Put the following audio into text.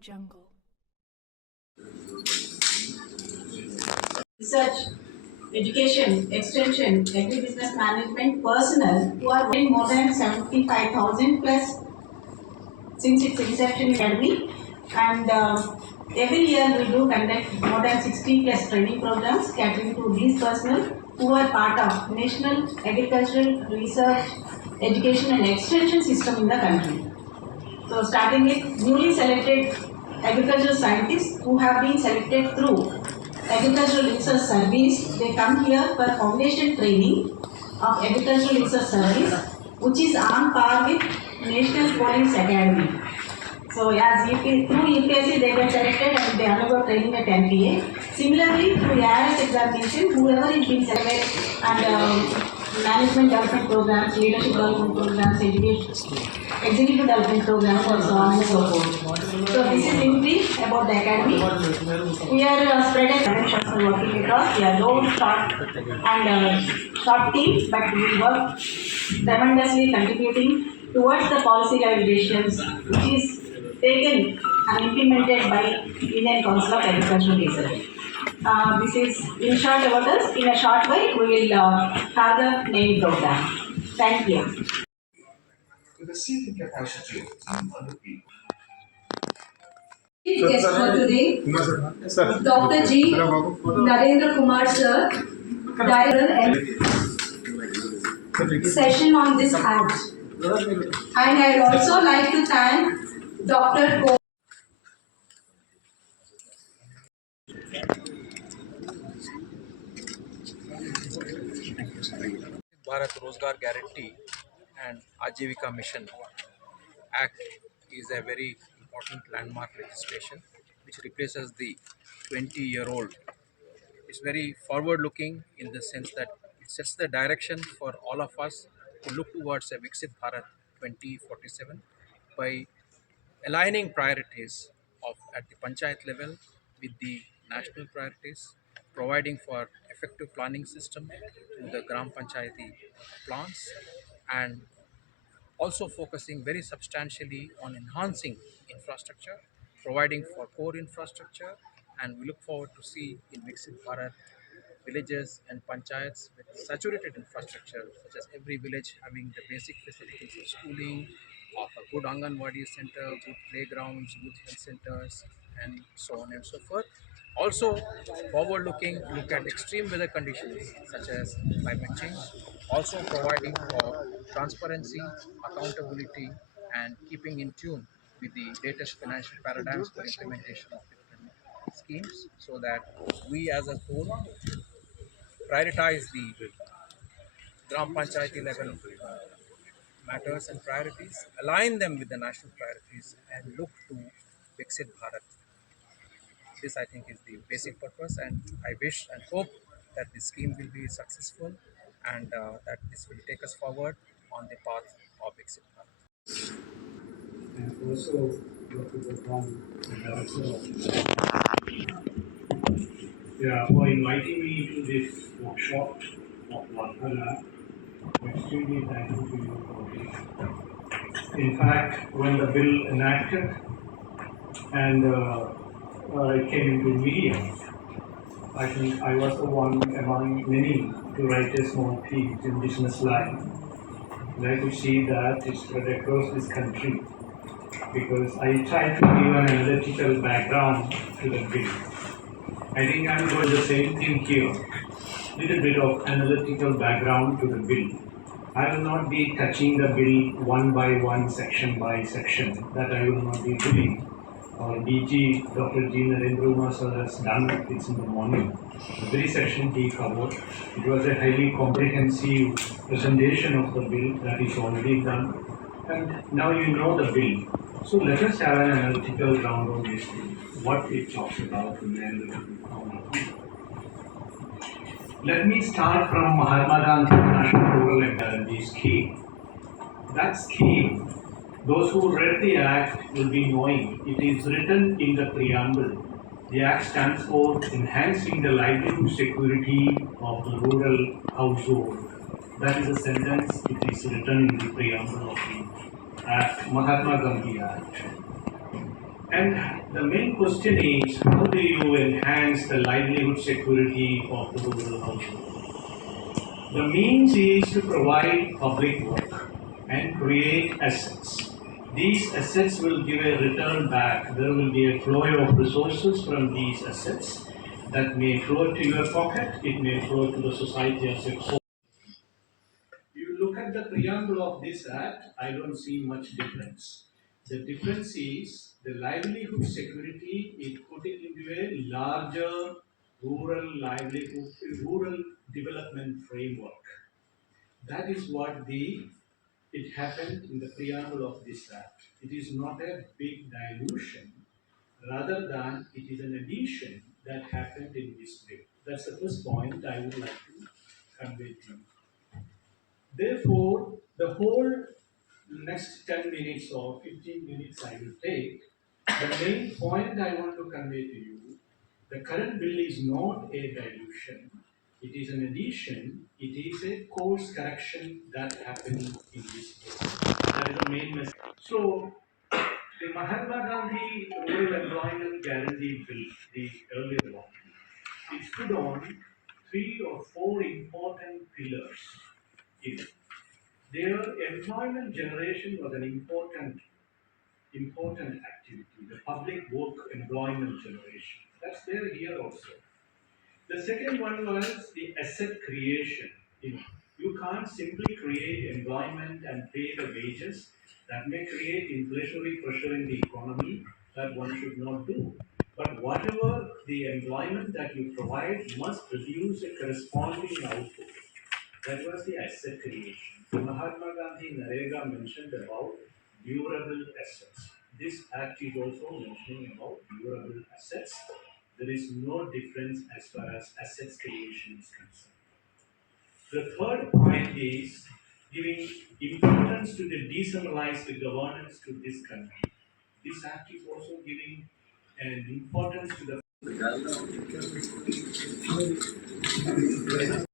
Jungle. Research, education, extension, agribusiness management personnel who are working more than 75,000 plus since its inception in academy. And every year we do conduct more than 60 plus training programs catering to these personnel who are part of national agricultural research, education and extension system in the country. So starting with newly selected agricultural scientists who have been selected through Agricultural Research Service. They come here for foundation training of Agricultural Research Service, which is on par with National Police Academy. So as through UPSC they get selected and they undergo training at NPA. Similarly, through ARS examination, whoever is being selected and management development programs, leadership development programs, executive development programs, and so on and so forth. So this is in brief about the academy. We are spread as dimensions are working across. We are low, short, and short team, but we work tremendously contributing towards the policy level decisions, which is taken and implemented by Indian Council of Agricultural Research. This is in short about us. In a short way, we will have the main program. Thank you. With the seating capacity of 200 people. Guest for today, Dr. G. Narendra Kumar sir, Director and session on this act. And I would also like to thank Dr. Bharat Rozgar Guarantee and Ajivika Mission Act is a very important landmark legislation which replaces the 20-year-old. It's very forward-looking in the sense that it sets the direction for all of us to look towards a Viksit Bharat 2047 by aligning priorities of at the panchayat level with the national priorities, providing for effective planning system through the Gram Panchayati plans, and also focusing very substantially on enhancing infrastructure, providing for core infrastructure, and we look forward to see in Viksit Bharat villages and panchayats with saturated infrastructure, such as every village having the basic facilities of schooling, of a good Anganwadi center, good playgrounds, good health centers, and so on and so forth. Also, forward looking, look at extreme weather conditions such as climate change, also providing for transparency, accountability, and keeping in tune with the latest financial paradigms for implementation of different schemes so that we as a whole prioritize the Gram Panchayati level matters and priorities, align them with the national priorities, and look to Viksit Bharat. This, I think, is the basic purpose, and I wish and hope that this scheme will be successful and that this will take us forward on the path of Viksit Bharat. And also Dr. Gopal and also for inviting me to this workshop of Varta. I'm extremely thankful to you for this. In fact, when the bill enacted and it came into media, I think I was the one among many to write a small piece in business line. And I could see that it spread across this country because I tried to give an analytical background to the bill. I think I'm doing the same thing here. Little bit of analytical background to the bill. I will not be touching the bill one by one, section by section. That I will not be doing. Our DG, Dr. G. Narendra sir has done it in the morning. The very section he covered. It was a highly comprehensive presentation of the bill that is already done. And now you know the bill. So let us have an analytical round on this bill. What it talks about and then let me start from Mahatma Gandhi National Rural and Guarantee Scheme. That scheme, those who read the Act will be knowing it is written in the preamble. The Act stands for Enhancing the Livelihood Security of the Rural Household. That is a sentence, it is written in the preamble of the Act, Mahatma Gandhi Act. And the main question is, how do you enhance the livelihood security of the rural household? The means is to provide public work and create assets. These assets will give a return back. There will be a flow of resources from these assets that may flow to your pocket, it may flow to the society as a whole. You look at the preamble of this act, I don't see much difference. The difference is the livelihood security is put it into a larger rural development framework. That is what it happened in the preamble of this act. It is not a big dilution, rather than it is an addition that happened in this bill. That's the first point I would like to convey to you. Therefore, the whole next 10 minutes or 15 minutes I will take, the main point I want to convey to you, the current bill is not a dilution, it is an addition, it is a course correction that happened in this bill. That is the main message. So, the Mahatma Gandhi Rural Employment Guarantee Bill, the earlier one, it stood on 3 or 4 important pillars. Their employment generation was an important activity, the public work employment generation. That's there here also. The second one was the asset creation. You can't simply create employment and pay the wages. That may create inflationary pressure in the economy that one should not do. But whatever the employment that you provide must produce a corresponding output. That was the asset creation. Mahatma Gandhi Narendra mentioned about durable assets. This act is also mentioning about durable assets. There is no difference as far as assets creation is concerned. The third point is giving importance to the decentralized governance to this country. This act is also giving an importance to the